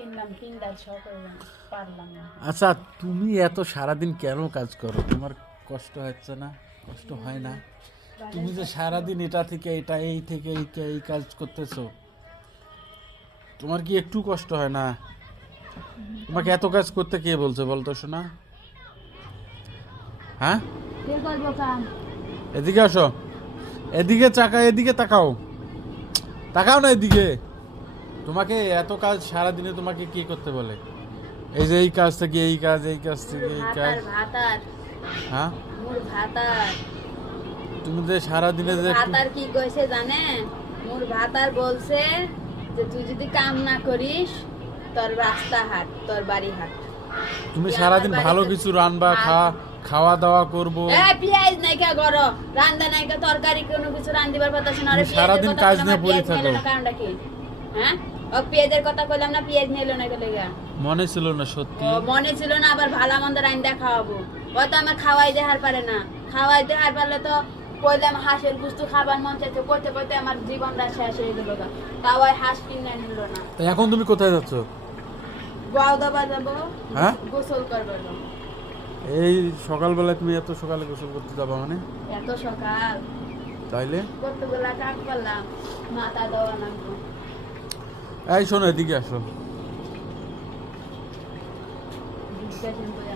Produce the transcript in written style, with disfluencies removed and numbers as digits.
কিনলাম, কিনলাম সব করলাম, পারলাম না। আচ্ছা, তুমি এত সারাদিন কেন কাজ করো? তোমার কষ্ট হচ্ছে না? কষ্ট হয় না? তুমি যে সারাদিন এটা থেকে এটা, এই থেকে এই কাজ করতেছো, তোমার কি একটু কষ্ট হয় না? তোমাকে এত কাজ করতে কে বলছে বলতো শোনা? হ্যাঁ, কে করবো কাম? এদিকে আসো, এদিকে এদিকে তাকাও, তাকাও না এদিকে। তোমাকে এত কাজ সারাদিনে তোমাকে কি করতে বলে? এই যে এই কাজ থেকে এই কাজ, এই কাজ থেকে এই কাজ। ভাতার হ্যাঁ, মোর ভাতার তুমি যে সারাদিনে যে একটু- ভাতার কি কইছে জানে? মোর ভাতার বলছে যে তুই যদি কাম না করিস তোর রাস্তা হাট, তোর বাড়ি হাট। তুমি তুই সারাদিন আমার ভালো বাড়িতে কিছু রান্না থাক। খাওয়া দাওয়া করবো। পেঁয়াজ নাইকা করো, রান্দা নাইকা, তরকারি কোনো কিছু রান্দিবার কথা শোনা। তুমি সারাদিন কাজ নিয়ে পড়ে থাকো। কারণটা কি? হ্যাঁ, ও পেঁয়াজের কথা কইলাম না, পেঁয়াজ নিলো না গেলে মনে ছিল না সত্যি? মনে ছিল না, আবার ভালো মন্দ রান্দা খাওয়াবো। ও তো আমার খাওয়াই দেহার পারে না, খাওয়াই দেহার পারলে তো কইলাম হাঁসের গুস্তু খাবার মন চাইছে, কইতে কইতে আমার জীবনটা শেষ হয়ে গেল। তাও ওই হাঁস কিনে নিল না। তা এখন তুমি কোথায় যাচ্ছ? গোয়াও দাবা যাবো, হ্যাঁ, গোসল করবো। এই সকালবেলা তুমি এত সকালে গোসল করতে যাবা মানে? এত সকাল তাইলে কতগুলা কাজ করলাম, মাথা দেওয়া লাগবো। এই শোনো, এদিকে আসো। ডিসকাশন করে